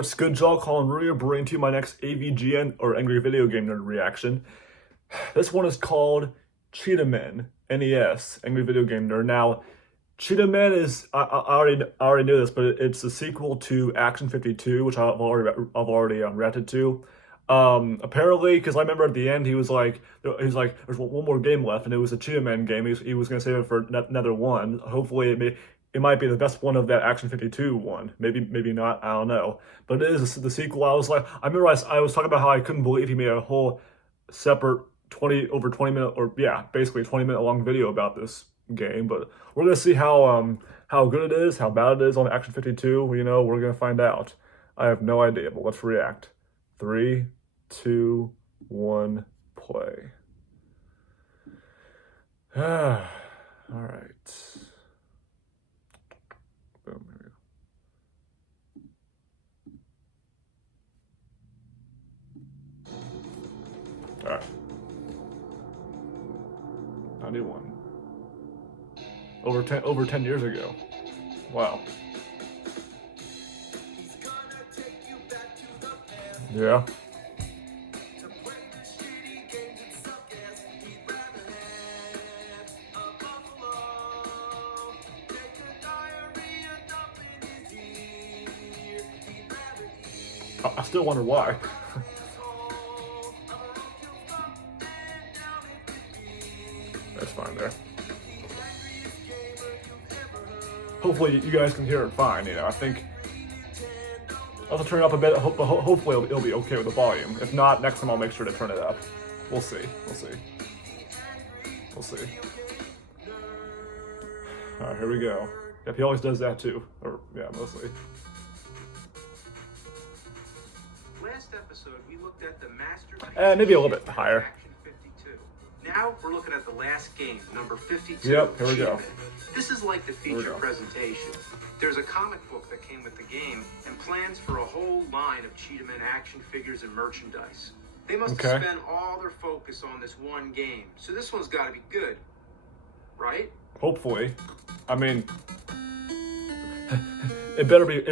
It's good job calling Ruya, bringing to you my next AVGN or Angry Video Game Nerd reaction. This one is called Cheetahmen, NES, Angry Video Game Nerd. Now, Cheetahmen is I already knew this, but it's a sequel to Action 52, which I've already reacted to. Apparently, because I remember at the end he was like, there's one more game left, and it was a Cheetahmen game. He was gonna save it for another one. Hopefully, it might be the best one of that Action 52 one. Maybe not. I don't know. But it is the sequel. I remember I was talking about how I couldn't believe he made a whole separate 20 minute, or yeah, basically 20-minute long video about this game. But we're gonna see how good it is, how bad it is on Action 52. We're gonna find out. I have no idea, but let's react. 3, 2, 1, play. All right. Boom. Here we go. All right. 91. Over 10 years ago. Wow. Yeah. I still wonder why. That's fine there. Hopefully you guys can hear it fine. I think I'll have to turn it up a bit. Hopefully it'll be okay with the volume. If not, next time I'll make sure to turn it up. We'll see. All right, here we go. Yep, he always does that too. Or yeah, mostly. Last episode, we looked at the masterpiece. Maybe a little bit higher. Action 52. Now we're looking at the last game, number 52. Yep, here we go. This is like the feature presentation. There's a comic book that came with the game and plans for a whole line of Cheetahmen action figures and merchandise. They must have spent all their focus on this one game, so this one's got to be good, right? Hopefully. I mean, it better be.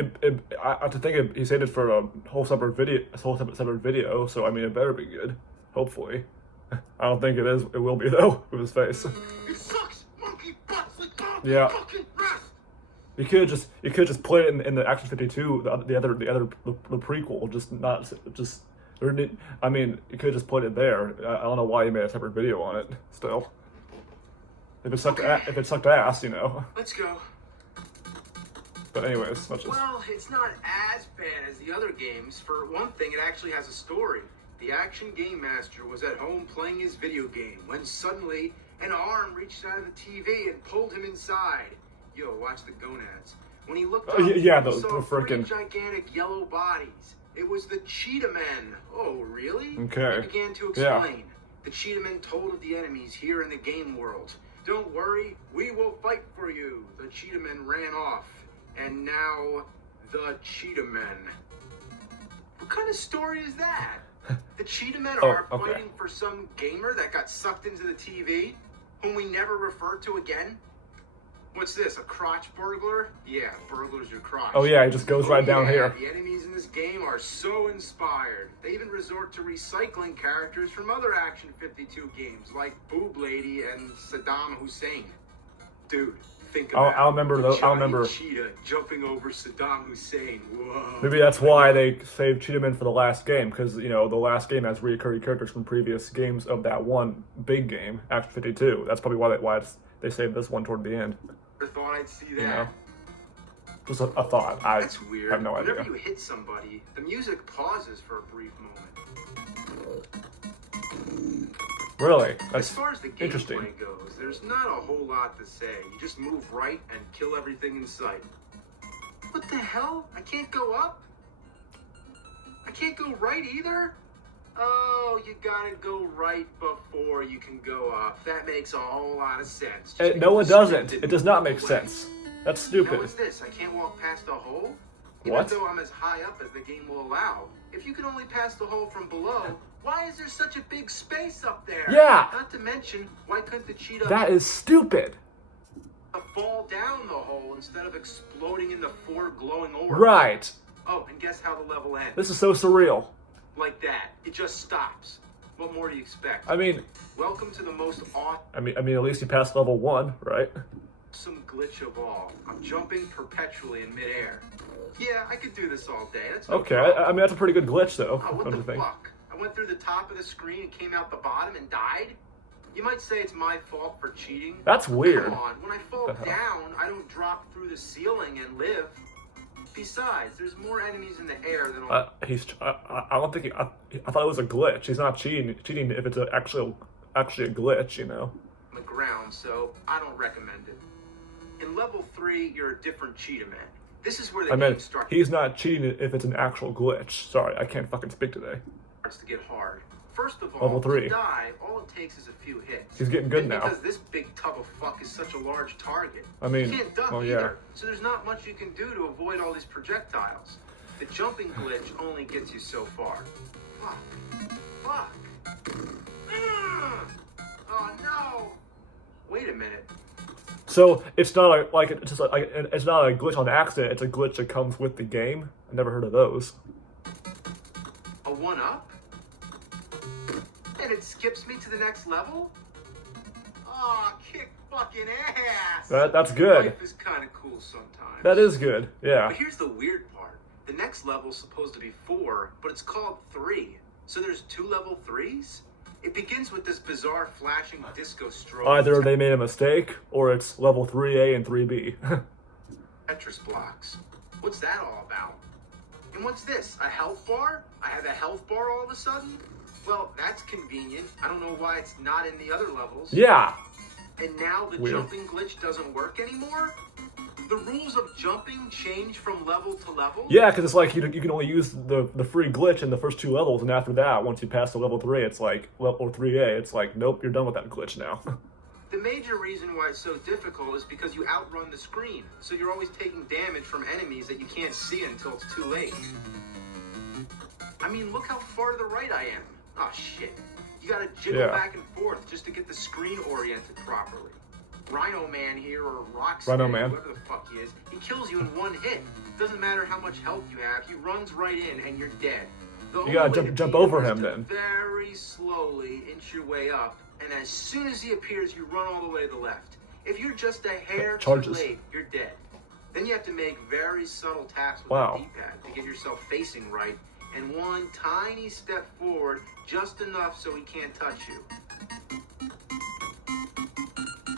I have to think he said it for a whole separate video. So I mean, it better be good. Hopefully. I don't think it is. It will be though, with his face. It sucks, monkey butts. Like, yeah. Fucking rest. You could just put it in the Action 52, the prequel. I mean, you could just put it there. I don't know why you made a separate video on it. Still, if it sucked ass, Let's go. But anyways, let's just. Well, it's not as bad as the other games. For one thing, it actually has a story. The action game master was at home playing his video game when suddenly an arm reached out of the TV and pulled him inside. Yo, watch the gonads. When he looked up, he saw freaking gigantic yellow bodies. It was the Cheetahmen. Oh, really? Okay. He began to explain. The Cheetahmen told of the enemies here in the game world. Don't worry, we will fight for you. The Cheetahmen ran off. And now, the Cheetahmen. What kind of story is that? The Cheetahmen are fighting for some gamer that got sucked into the TV, whom we never referred to again? What's this, a crotch burglar? Yeah, burglars your crotch. Oh yeah, it just goes right down here. The enemies in this game are so inspired. They even resort to recycling characters from other Action 52 games, like Boob Lady and Saddam Hussein. Dude, think about it. I remember Cheetah jumping over Saddam Hussein. Whoa. Maybe that's why they saved Cheetahmen for the last game, because the last game has recurring characters from previous games of that one big game, Action 52. That's probably why they saved this one toward the end. I thought I'd see that. Just a thought. That's weird. I have no idea. Whenever you hit somebody, the music pauses for a brief moment. Really? That's as far as the interesting. Gameplay goes, there's not a whole lot to say. You just move right and kill everything in sight. What the hell? I can't go up? I can't go right either? Oh, you gotta go right before you can go up. That makes a whole lot of sense. No, it doesn't. It does not make sense. That's stupid. Now what's this? I can't walk past a hole? What? Even though I'm as high up as the game will allow. If you can only pass the hole from below, why is there such a big space up there? Yeah. Not to mention, why couldn't the cheetah That is stupid. fall down the hole instead of exploding in the four glowing orbs? Right. Oh, and guess how the level ends? This is so surreal. Like that. It just stops. What more do you expect? I mean, Welcome to the most at least you passed level 1, right? awesome glitch of all. I'm jumping perpetually in midair. Yeah, I could do this all day. That's no Okay, problem. I mean, that's a pretty good glitch, though. Oh, what come the to think. fuck? I went through the top of the screen and came out the bottom and died? You might say it's my fault for cheating. That's weird. Come on, when I fall down, I don't drop through the ceiling and live. Besides, there's more enemies in the air than on I don't think I thought it was a glitch. He's not cheating if it's actually a glitch, you know. the ground, so I don't recommend it. In level 3, you're a different Cheetahmen. This is where the game starts he's not cheating if it's an actual glitch. Sorry, I can't fucking speak today. to get hard. First of all, Level 3. to die, all it takes is a few hits. He's getting good And now. because this big tub of fuck is such a large target. I mean, you can't duck well, either, yeah. so there's not much you can do to avoid all these projectiles. The jumping glitch only gets you so far. Fuck. Oh no! Wait a minute. So it's not it's not a glitch on accident. It's a glitch that comes with the game. I never heard of those. A 1-up? And it skips me to the next level? Aw, kick fucking ass! That's good. Life is kind of cool sometimes. That is good. Yeah. But here's the weird part. The next level's supposed to be 4, but it's called 3. So there's 2 level 3s? It begins with this bizarre flashing disco strobe. Either they made a mistake, or it's level 3A and 3B. Tetris blocks. What's that all about? And what's this? A health bar? I have a health bar all of a sudden? Well, that's convenient. I don't know why it's not in the other levels. Yeah. And now the Weird. jumping glitch doesn't work anymore? The rules of jumping change from level to level? Yeah, because it's like you can only use the free glitch in the first 2 levels, and after that, once you pass to level 3, it's like level 3A. It's like, nope, you're done with that glitch now. The major reason why it's so difficult is because you outrun the screen, so you're always taking damage from enemies that you can't see until it's too late. I mean, look how far to the right I am. Oh shit. You gotta jiggle back and forth just to get the screen oriented properly. Rhino Man here, or Rocksteady, Rhino Man. whoever the fuck he is, he kills you in 1 hit. Doesn't matter how much health you have, he runs right in and you're dead. You gotta jump over him then. Very slowly inch your way up, and as soon as he appears, you run all the way to the left. If you're just a hair too late, you're dead. Then you have to make very subtle taps with the D-pad to get yourself facing right, and 1 tiny step forward, just enough so he can't touch you.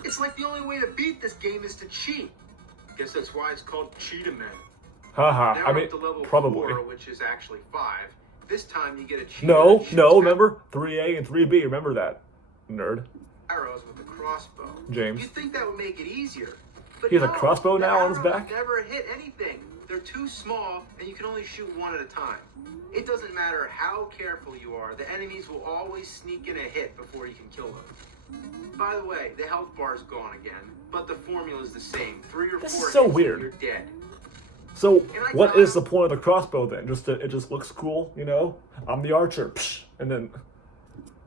It's like the only way to beat this game is to cheat. Guess that's why it's called Cheetahmen. Haha, Now I mean, up to level probably. 4, which is actually 5. This time you get a cheat. No, remember? 3A and 3B, remember that, nerd. Arrows with a crossbow. James. You'd think that would make it easier. But He has a no, crossbow the now on his arrows back? never hit anything. They're too small, and you can only shoot 1 at a time. It doesn't matter how careful you are, the enemies will always sneak in a hit before you can kill them. By the way, the health bar's gone again, but the formula is the same. 3 or 4 This is so hits weird. and you're dead. So, what is the point of the crossbow then? It just looks cool, you know? I'm the archer, psh, and then...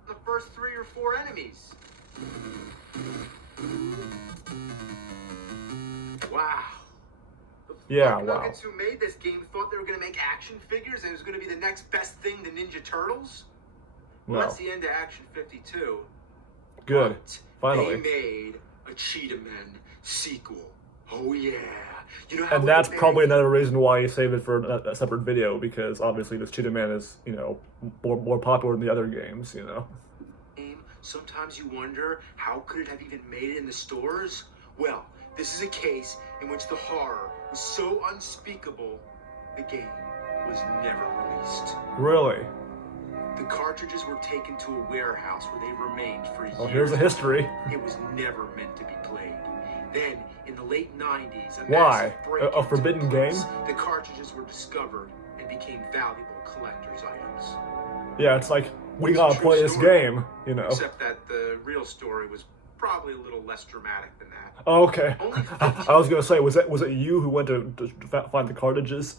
The first 3 or 4 enemies. Wow. Yeah, The wow. Nuggets who made this game thought they were going to make action figures and it was going to be the next best thing to Ninja Turtles? Well, No. that's the end of Action 52. Good. But Finally. they made a Cheetahmen sequel. Oh yeah. You know how And that's probably another reason why you save it for a separate video, because obviously this Cheetahmen is, you know, more popular than the other games, you know? Sometimes you wonder, how could it have even made it in the stores? Well, this is a case in which the horror was so unspeakable, the game was never released. Really? The cartridges were taken to a warehouse where they remained for years. Oh, here's the history. It was never meant to be played. Then, in the late 90s, Why? A forbidden game? The cartridges were discovered and became valuable collector's items. Yeah, it's like, we It's a gotta true play this story. game, you know? Except that the real story was probably a little less dramatic than that. Oh, okay. Only I was gonna say, was it you who went to find the cartridges?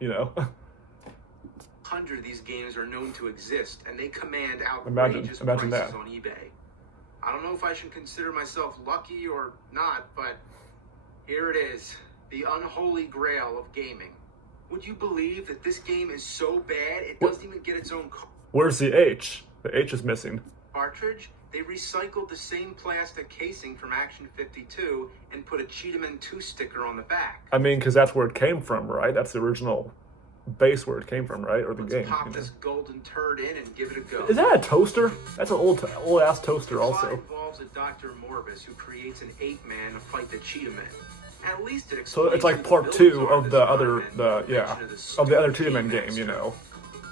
You know? 100 of these games are known to exist, and they command Imagine outrageous that. prices on eBay. I don't know if I should consider myself lucky or not, but here it is, the unholy grail of gaming. Would you believe that this game is so bad it doesn't even get its own Where's the H? The H is missing. cartridge? They recycled the same plastic casing from Action 52 and put a Cheetahmen 2 sticker on the back. I mean, because that's where it came from, right? That's the original base where it came from, right? Or the Let's game. pop You know? this golden turd in and give it a go. Is that a toaster? That's an old ass toaster, The plot also. involves a Dr. Morbus who creates an ape-man to fight the Cheetahmen. At least it So explains it's like who the part villains 2 are of this the time other, and the mention yeah, of the of the other stupid Cheetahmen game, master. you know.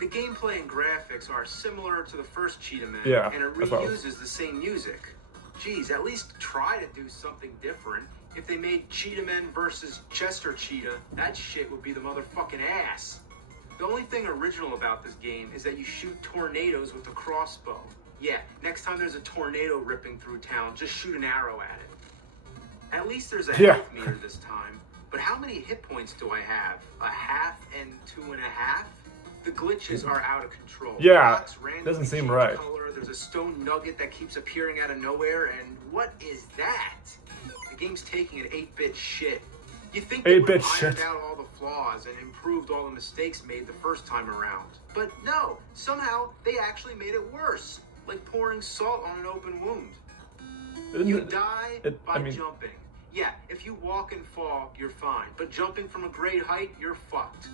The gameplay and graphics are similar to the first Cheetahmen, Yeah, and it that's what I was- reuses the same music. Geez, at least try to do something different. If they made Cheetahmen versus Chester Cheetah, that shit would be the motherfucking ass. The only thing original about this game is that you shoot tornadoes with a crossbow. Yeah, next time there's a tornado ripping through town, just shoot an arrow at it. At least there's a Yeah. health meter this time. But how many hit points do I have? A half and 2.5? The glitches are out of control. Yeah, Blocks randomly doesn't seem change right. color. There's a stone nugget that keeps appearing out of nowhere, and what is that? The game's taking an 8-bit shit. You think they would 8-bit have ironed shit. out all the flaws and improved all the mistakes made the first time around. But no, somehow they actually made it worse. Like pouring salt on an open wound. You die by jumping. Yeah, if you walk and fall, you're fine. But jumping from a great height, you're fucked.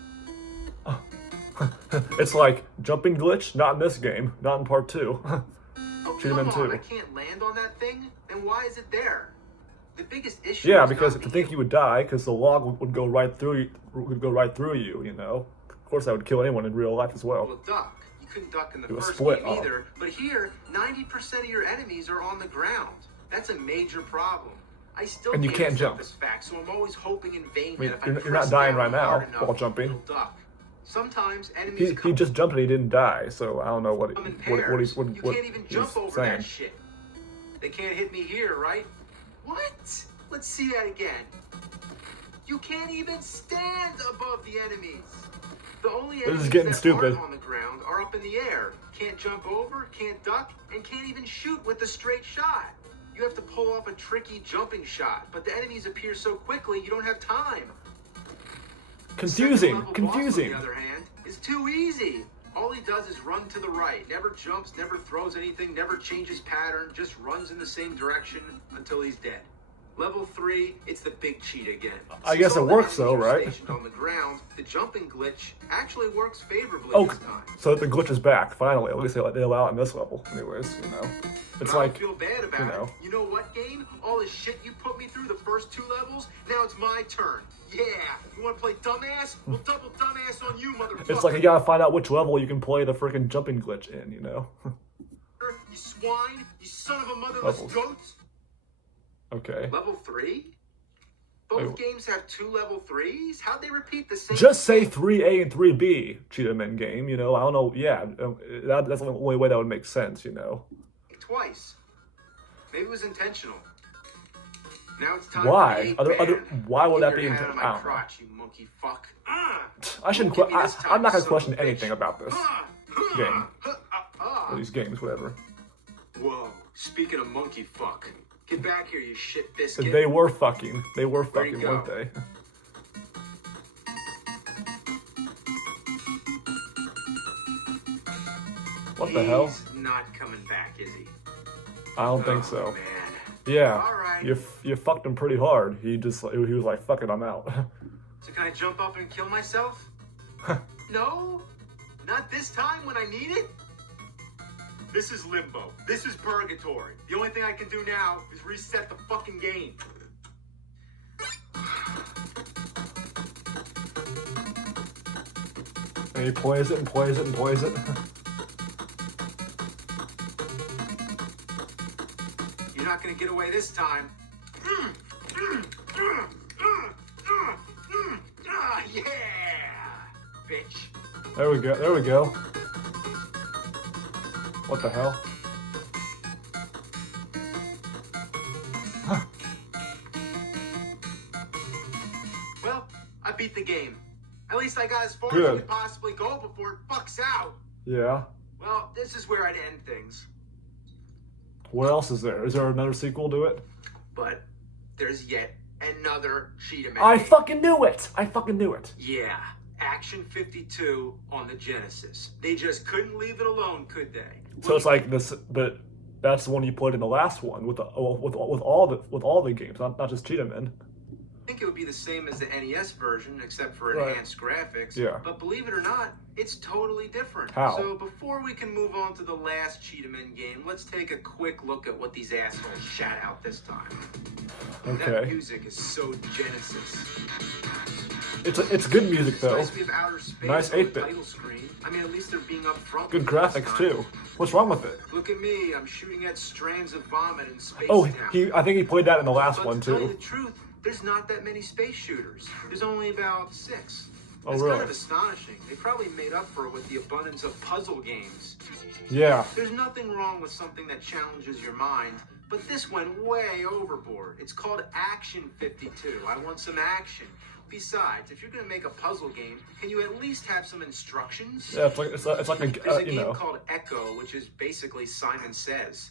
It's like jumping glitch, not in this game, not in part 2. Oh, Cheetahmen come on, 2. I can't land on that thing? Then why is it there? The biggest issue Yeah, is because not to think you would die, because the log would go right through you, you know. Of course, that would kill anyone in real life as well. Well, duck. You couldn't duck in the It was first split game up. either. But here, 90% of your enemies are on the ground. That's a major problem. I still And you can't accept jump. this fact, so I'm always hoping in vain I mean, that if I you're press not dying down right now hard enough, while jumping. it'll duck. Sometimes enemies He just jumped and he didn't die, so I don't know what come in he's pairs. what You can't even jump over saying. that shit. They can't hit me here, right? What? Let's see that again. You can't even stand above the enemies. The only This is enemies getting that stupid. aren't on the ground are up in the air. Can't jump over, can't duck, and can't even shoot with a straight shot. You have to pull off a tricky jumping shot, but the enemies appear so quickly you don't have time. Confusing, Second level confusing. boss, on the other hand, is too easy. All he does is run to the right, never jumps, never throws anything, never changes pattern, just runs in the same direction until he's dead. Level 3, it's the big cheat again. I guess Since it all the works though, enemies are right? stationed on the ground, the jumping glitch actually works favorably Oh, this time. so the glitch is back, finally. At least they allow it in this level, anyways, you know. It's I like, don't feel bad about you know. it. You know what, game? All this shit you put me through the first 2 levels, now it's my turn. Yeah, you want to play dumbass? Well, double dumbass on you, motherfucker. it's like you gotta find out which level you can play the freaking jumping glitch in, you know. You swine, you son of a motherless Levels. goat. Okay. Level 3? Both Wait. games have 2 level 3s? How'd they repeat the same? Just say 3A and 3B, Cheetahmen game, you know. I don't know, yeah, that's the only way that would make sense, you know. Twice. Maybe it was intentional. Now it's time Why? for the Why would that Get be your hand intentional? out I of my don't know. crotch, you monkey fuck. I shouldn't. Don't give me this time, I'm not gonna son of a question bitch. anything about this game or these games, whatever. Whoa, speaking of monkey fuck. Get back here, you shit biscuit. They were fucking. They were Where'd he fucking, go? weren't they? What the hell? He's not coming back, is he? I don't think Oh, so. man. Yeah, All right. you fucked him pretty hard. He was like, "Fuck it, I'm out." So can I jump up and kill myself? No? Not this time when I need it? This is limbo. This is purgatory. The only thing I can do now is reset the fucking game. And he plays it and plays it and plays it. You're not gonna get away this time. Yeah, bitch. There we go. There we go. What the hell? Well, I beat the game. At least I got as far as Good. I could possibly go before it fucks out. Yeah. Well, this is where I'd end things. What else is there? Is there another sequel to it? But there's yet another Cheetahmen. I fucking knew it! I fucking knew it. Yeah, Action 52 on the Genesis. They just couldn't leave it alone, could they? So it's like this, but that's the one you put in the last one with all the games, not just Cheetahmen. I think it would be the same as the NES version, except for Right. enhanced graphics. Yeah. But believe it or not, it's totally different. How? So before we can move on to the last Cheetahmen game, let's take a quick look at what these assholes shout out this time. That Okay. music is so Genesis. It's good music It's though. nice we have outer space Nice on the 8-bit. title screen. I mean, at least they're being upfront. Good with it this graphics time. too. What's wrong with it? Look at me, I'm shooting at strands of vomit in space Oh, town. I think he played that in the last But one to tell you too. the truth, there's not that many space shooters. There's only about 6. Oh, It's really? kind of astonishing. They probably made up for it with the abundance of puzzle games. Yeah. There's nothing wrong with something that challenges your mind, but this went way overboard. It's called Action 52. I want some action. Besides, if you're going to make a puzzle game, can you at least have some instructions? Yeah, it's like There's a you game know. called Echo, which is basically Simon Says.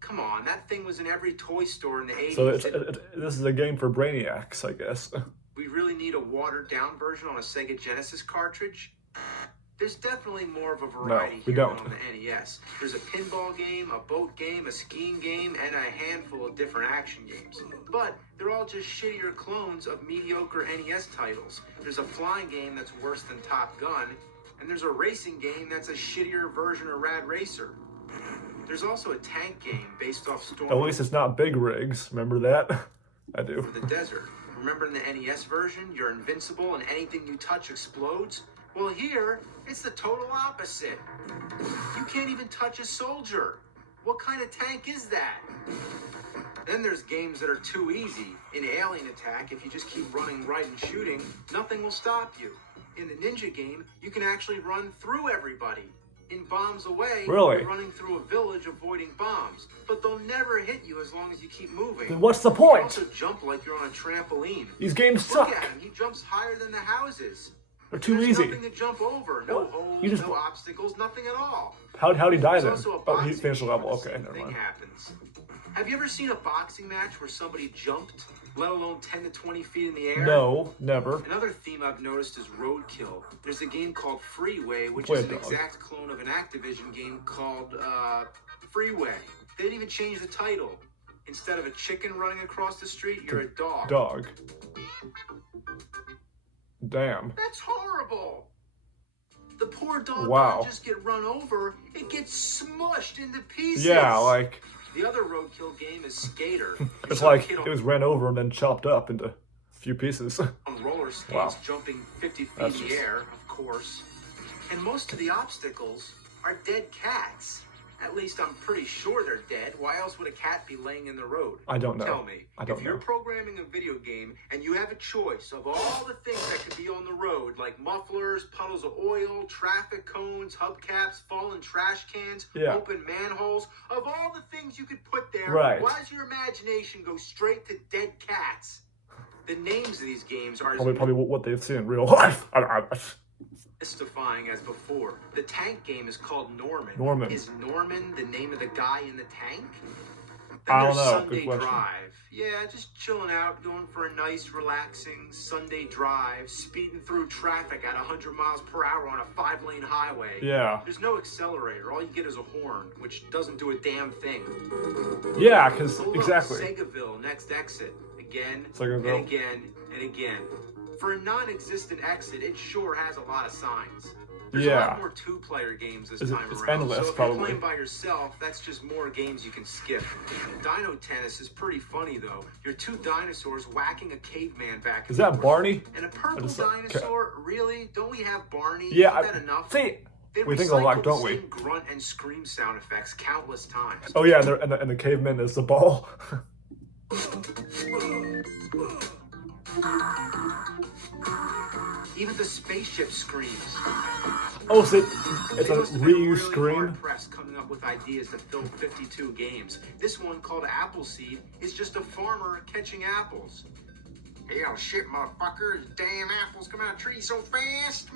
Come on, that thing was in every toy store in the 80s. So this is a game for brainiacs, I guess. We really need a watered-down version on a Sega Genesis cartridge? There's definitely more of a variety we here don't. than on the NES. There's a pinball game, a boat game, a skiing game, and a handful of different action games. But they're all just shittier clones of mediocre NES titles. There's a flying game that's worse than Top Gun, and there's a racing game that's a shittier version of Rad Racer. There's also a tank game based off Storm At least it's not Big Rigs. Remember that? I do. for the Desert. Remember in the NES version, you're invincible and anything you touch explodes? Well, here, it's the total opposite. You can't even touch a soldier. What kind of tank is that? Then there's games that are too easy. In Alien Attack, if you just keep running right and shooting, nothing will stop you. In the Ninja game, you can actually run through everybody. In Bombs Away, Really? you're running through a village avoiding bombs. But they'll never hit you as long as you keep moving. Then what's the You point? also jump like you're on a trampoline. These games Look suck. at him. He jumps higher than the houses. They're too There's easy. nothing to jump over. No What? holes, You just- no obstacles, nothing at all. How'd he die There's then? also a Oh, he boxing finished the game level. where the Okay, same never thing mind. happens. Have you ever seen a boxing match where somebody jumped, let alone 10 to 20 feet in the air? No, never. Another theme I've noticed is roadkill. There's a game called Freeway, which Play is a an dog. exact clone of an Activision game called Freeway. They didn't even change the title. Instead of a chicken running across the street, you're a dog. Dog. Damn. That's horrible. The poor dog Wow. doesn't just get run over, it gets smushed into pieces. Yeah, like The other roadkill game is Skater. it's Some like kid it was ran over and then chopped up into a few pieces. on roller skates Wow. jumping 50 feet That's in the just- air, of course. And most of the obstacles are dead cats. At least I'm pretty sure they're dead. Why else would a cat be laying in the road? I don't know. Tell me, I don't if you're know. programming a video game and you have a choice of all the things that could be on the road, like mufflers, puddles of oil, traffic cones, hubcaps, fallen trash cans, Yeah. open manholes, of all the things you could put there, Right. why does your imagination go straight to dead cats? The names of these games are as Probably what they've seen in real life. mystifying as before. The tank game is called Norman. Norman. Is Norman the name of the guy in the tank? Then I don't there's know. Sunday Good question. Drive. Yeah, just chilling out, going for a nice, relaxing Sunday drive, speeding through traffic at 100 miles per hour on a 5-lane highway. Yeah. There's no accelerator. All you get is a horn, which doesn't do a damn thing. Yeah, because But look, exactly. Segaville, next exit. Again, Segaville. and again, and again. For a non-existent exit, it sure has a lot of signs. There's a Yeah. lot more two-player games this It's time around. endless, so if probably. you're playing by yourself, that's just more games you can skip. Dino Tennis is pretty funny, though. You're two dinosaurs whacking a caveman back. Is and that forth. Barney? And a purple just- dinosaur? Really? Don't we have Barney? Yeah. Isn't that enough? See, They we think a lot, recycled don't the we? same grunt and scream sound effects countless times. Oh yeah, and the caveman is the ball. Even the spaceship screams. Oh, so it's They a must have been Ryu really scream. hard-pressed coming up with ideas to fill 52 games. This one, called Appleseed, is just a farmer catching apples. Hey, oh shit, motherfucker. Damn apples come out of trees so fast.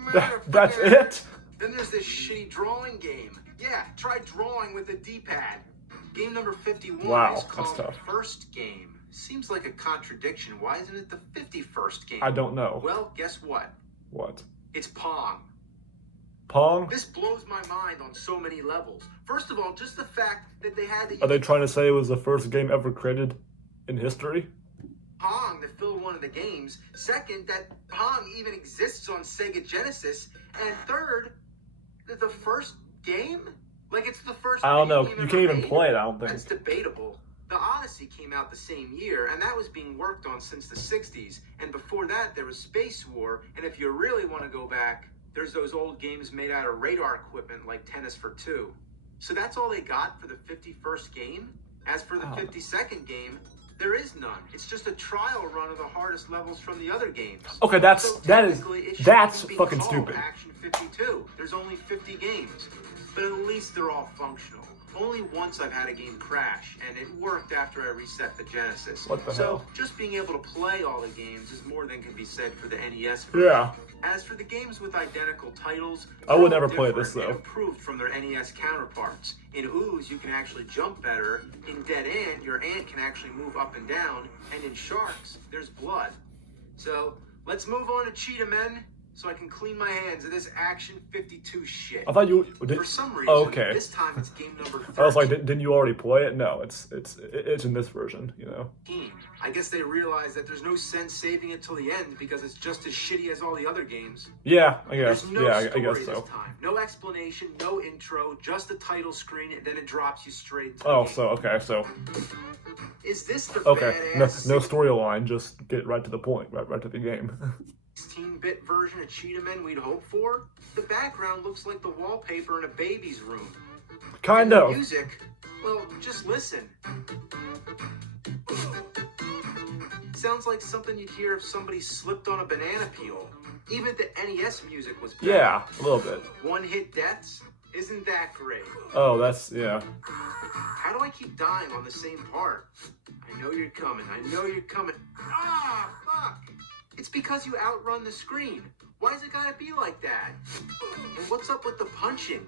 That's motherfucker. it? Then there's this shitty drawing game. Yeah, try drawing with a D-pad. Game number 51 Wow, is that's called tough. First Game. Seems like a contradiction. Why isn't it the 51st game? I don't know. Well, guess what? What? It's Pong. Pong? This blows my mind on so many levels. First of all, just the fact that they had the Are they trying to say it was the first game ever created in history? Pong that filled one of the games. Second, that Pong even exists on Sega Genesis. And third, that the first game? Like it's the first I don't video know. game You ever can't even made? play it, I don't think. That's debatable. The Odyssey came out the same year, and that was being worked on since the 60s. And before that, there was Space War. And if you really want to go back, there's those old games made out of radar equipment like Tennis for Two. So that's all they got for the 51st game? As for the 52nd game, there is none. It's just a trial run of the hardest levels from the other games. Okay, So that's technically, it shouldn't that's be fucking called stupid. Action 52. There's only 50 games. But at least they're all functional. Only once I've had a game crash, and it worked after I reset the Genesis. What the so hell? just being able to play all the games is more than can be said for the NES version. Yeah. As for the games with identical titles, I would they're all never play this, different and though. improved from their NES counterparts. In Ooze, you can actually jump better. In Dead Ant, your ant can actually move up and down. And in Sharks, there's blood. So let's move on to Cheetahmen, so I can clean my hands of this Action 52 shit. I thought you did. For some reason, Oh, okay. this time it's game number 13. I was like, didn't you already play it? No, it's in this version, you know. I guess they realized that there's no sense saving it till the end because it's just as shitty as all the other games. Yeah, I guess. There's no Yeah, I story guess this so. time. No explanation, no intro, just the title screen, and then it drops you straight into Oh, the game. so okay, so Is this the okay, no badass storyline, just get right to the point, right to the game. 16-bit version of Cheetahmen we'd hope for? The background looks like the wallpaper in a baby's room. Kind The of. music, well, just listen. Sounds like something you'd hear if somebody slipped on a banana peel. Even the NES music was better. Yeah, a little bit. One-hit deaths? Isn't that great? Oh, that's yeah. How do I keep dying on the same part? I know you're coming. I know you're coming. Ah, fuck! It's because you outrun the screen. Why's it gotta be like that? And what's up with the punching?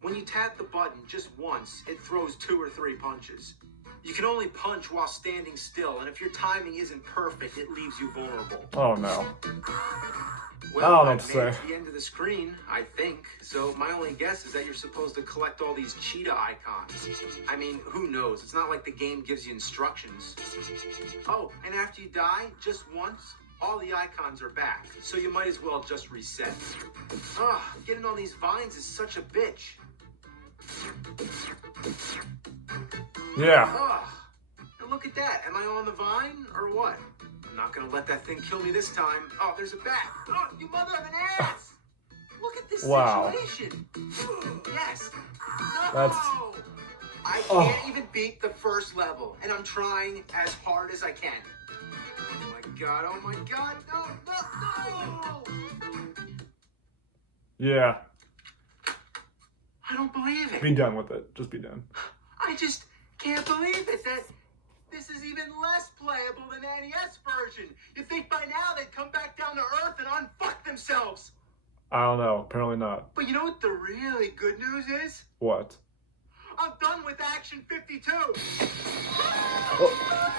When you tap the button just once, it throws 2 or 3 punches. You can only punch while standing still, and if your timing isn't perfect, it leaves you vulnerable. Oh no. Well, I don't know I've what to made it say. to the end of the screen, I think. So my only guess is that you're supposed to collect all these cheetah icons. I mean, who knows? It's not like the game gives you instructions. Oh, and after you die, just once, all the icons are back. So you might as well just reset. Ugh, getting all these vines is such a bitch. Yeah. Ugh. And look at that. Am I on the vine or what? I'm not gonna let that thing kill me this time. Oh, there's a bat. Oh, you mother of an ass! Look at this Wow. situation. Yes. No! That's- I Oh. can't even beat the first level, and I'm trying as hard as I can. Oh my god, oh my god, no, no, no! Yeah. I don't believe it. Be done with it. Just be done. I just can't believe it that this is even less playable than the NES version. You'd think by now they'd come back down to Earth and unfuck themselves. I don't know. Apparently not. But you know what the really good news is? What? I'm done with Action 52.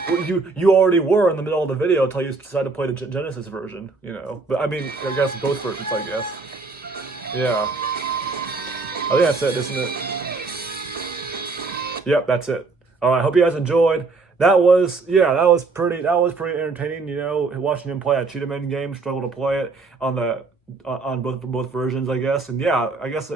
Well, you already were in the middle of the video until you decided to play the Genesis version, you know. But I mean, I guess both versions, I guess. Yeah. I think that's it, isn't it? Yep, that's it. All right, hope you guys enjoyed. That was pretty entertaining, you know, watching him play a Cheetahmen game, struggle to play it on both versions, I guess. And yeah, I guess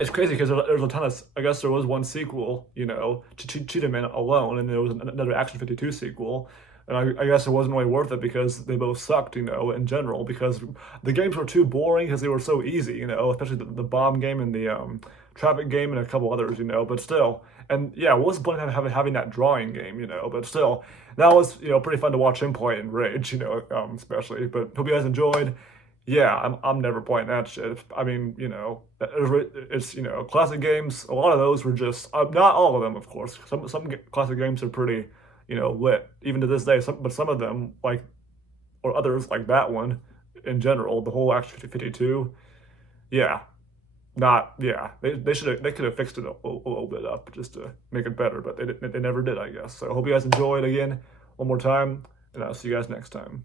it's crazy because there's a ton of, I guess there was one sequel, you know, to Cheetahmen alone, and there was another Action 52 sequel. And I guess it wasn't really worth it because they both sucked, you know, in general, because the games were too boring because they were so easy, you know, especially the bomb game and the traffic game and a couple others, you know, but still. And yeah, what was the point of having that drawing game, you know, but still, that was, you know, pretty fun to watch him play in Rage, you know, especially. But hope you guys enjoyed. Yeah, I'm never playing that shit. I mean, you know, it's you know, classic games. A lot of those were just not all of them, of course. Some classic games are pretty, you know, lit even to this day. But some of them, like, or others like that one, in general, the whole Action 52, yeah, they could have fixed it a little bit up just to make it better, but they never did, I guess. So I hope you guys enjoyed again one more time, and I'll see you guys next time.